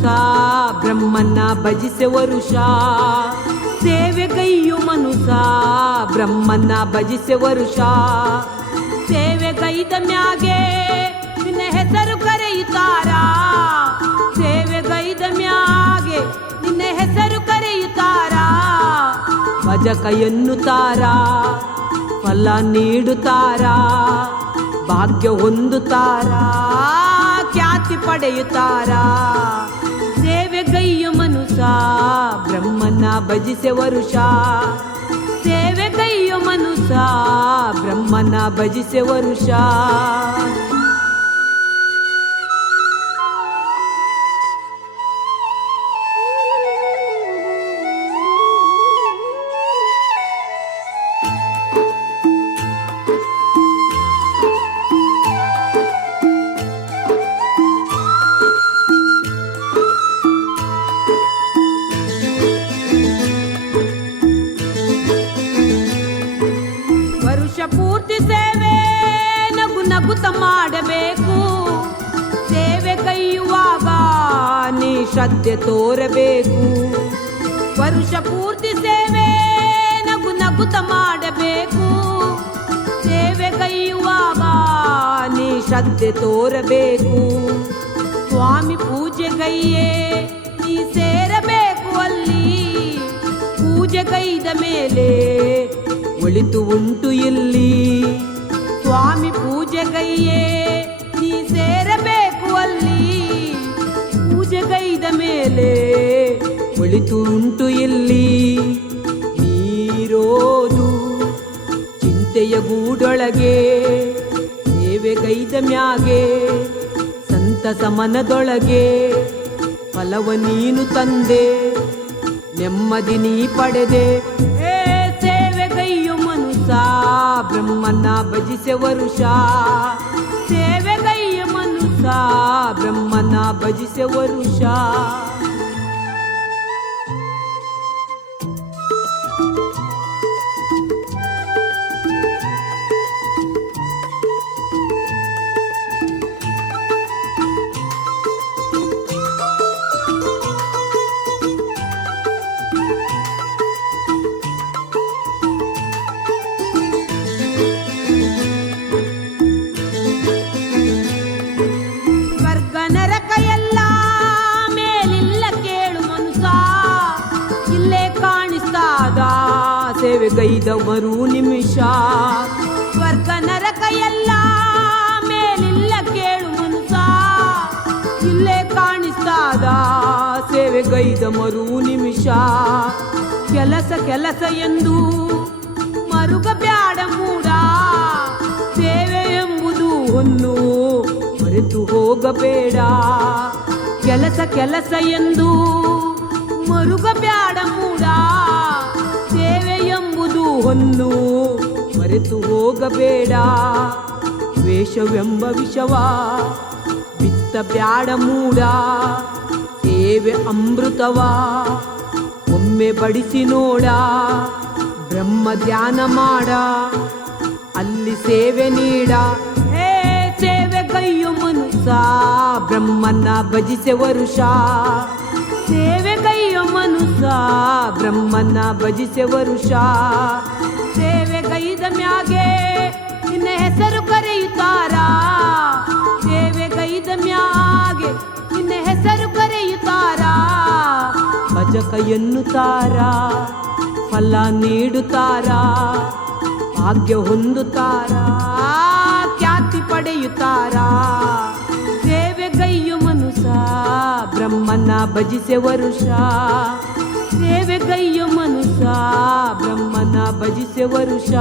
ಮನುಸ ಬ್ರಹ್ಮನ ಭಜಿಸೆ ವರುಷ. ಸೇವೆಗೈಯು ಮನುಸ ಬ್ರಹ್ಮನ ಭಜಿಸೆ ವರುಷ. ಸೇವೆಗೈದ ಮ್ಯಾಗೆ ನಿನ್ನ ಹೆಸರು ಕರೆಯುತ್ತಾರ. ಸೇವೆಗೈದ ಮ್ಯಾಗೆ ನಿನ್ನ ಹೆಸರು ಕರೆಯುತ್ತಾರ. ಭಜಕ ಎನ್ನುತ್ತಾರ, ಫಲ ನೀಡುತ್ತಾರ, ಭಾಗ್ಯ ಹೊಂದುತ್ತಾರ, ಖ್ಯಾತಿ ಪಡೆಯುತ್ತಾರ. ಸೇವೆಗೈಯ ಮನುಸ ಬ್ರಹ್ಮನ ಭಜಿಸೆ ವರುಷ. ಸೇವೆಗೈಯ ಮನುಸ ಬ್ರಹ್ಮನ ಭಜಿಸೆ ವರುಷ. ಪೂರ್ತಿ ಸೇವೆ ನಗು ನಗುತ್ತ ಮಾಡಬೇಕು. ಸೇವೆಗೈಯುವಾಗ ನೀ ಶ್ರದ್ಧೆ ತೋರಬೇಕು. ವರುಷ ಪೂರ್ತಿ ಸೇವೆ ನಗು ನಗುತ್ತ ಮಾಡಬೇಕು. ಸೇವೆಗೈಯುವಾಗ ನೀ ಶ್ರದ್ಧೆ ತೋರಬೇಕು. ಸ್ವಾಮಿ ಪೂಜೆಗೈಯೇ ನೀ ಸೇರಬೇಕು ಅಲ್ಲಿ. ಪೂಜೆಗೈದ ಮೇಲೆ ಒಳಿತು ಉಂಟು ಇಲ್ಲಿ. ಸ್ವಾಮಿ ಪೂಜೆಗೈಯೇ ನೀ ಸೇರಬೇಕು ಅಲ್ಲಿ. ಪೂಜೆಗೈದ ಮೇಲೆ ಒಳಿತು ಉಂಟು ಇಲ್ಲಿ. ನೀರೋದು ಚಿಂತೆಯ ಗೂಡೊಳಗೆ, ಸೇವೆಗೈದ ಮ್ಯಾಗೆ ಸಂತಸ ಮನದೊಳಗೆ. ಫಲವ ನೀನು ತಂದೆ, ನೆಮ್ಮದಿ ನೀ ಪಡೆದೆ. ಬ್ರಹ್ಮನ ಭಜಿಸೆ ವರುಷ. ಸೇವೆಗೈಯ ಮನುಸ ಬ್ರಹ್ಮನ ಭಜಿಸೆ ವರುಷ. ಸೇವೆಗೈದ ಮರು ನಿಮಿಷ. ಸ್ವರ್ಗ ನರಕ ಎಲ್ಲ ಮೇಲಿಲ್ಲ ಕೇಳು ಮನುಸ. ಇಲ್ಲೇ ಕಾಣಿಸ್ತಾದ ಸೇವೆಗೈದ ಮರು ನಿಮಿಷ. ಕೆಲಸ ಕೆಲಸ ಎಂದು ಮರುಗ ಬ್ಯಾಡ ಮೂಡ. ಸೇವೆ ಎಂಬುದು ಹೊನ್ನು ಮರೆತು ಹೋಗಬೇಡ. ಕೆಲಸ ಕೆಲಸ ಎಂದು ಮರುಗ ಬ್ಯಾಡ ಮೂಡ. ಸೇವೆ ಎಂಬುದು ಹೊನ್ನು ಮರೆತು ಹೋಗಬೇಡ. ದ್ವೇಷವೆಂಬ ವಿಷವ ಬಿತ್ತ ಬ್ಯಾಡ ಮೂಡ. ಸೇವೆ ಅಮೃತವ ಒಮ್ಮೆ ಬಡಿಸಿ ನೋಡ. ಬ್ರಹ್ಮ ಧ್ಯಾನ ಮಾಡ, ಅಲ್ಲಿ ಸೇವೆ ನೀಡ. ಸೇವೆಗೈಯು ಮನುಸ ಬ್ರಹ್ಮನ ಭಜಿಸೆ ವರುಷ. ಸೇವೆಗೈಯು ಮನುಸ ಬ್ರಹ್ಮನ ಭಜಿಸೆ ವರುಷ. ಸೇವೆಗೈದ ಮ್ಯಾಗೆ ನಿನ್ನ ಹೆಸರು ಕರೆಯುತ್ತಾರ. ಸೇವೆಗೈದ ಮ್ಯಾಗೆ ನಿನ್ನ ಹೆಸರು ಕರೆಯುತ್ತಾರ. ಭಜಕ ಎನ್ನುತ್ತಾರ, ಫಲ ನೀಡುತ್ತಾರ, ಭಾಗ್ಯ ಹೊಂದುತ್ತಾರ, ಖ್ಯಾತಿ ಪಡೆಯುತ್ತಾರ. ಸೇವೆಗೈಯು ಮನುಸ ಬ್ರಹ್ಮನ ಭಜಿಸೆ ವರುಷ. ಸೇವೆಗೈಯು ಮನುಸ ಬ್ರಹ್ಮನ ಭಜಿಸೆ ವರುಷ.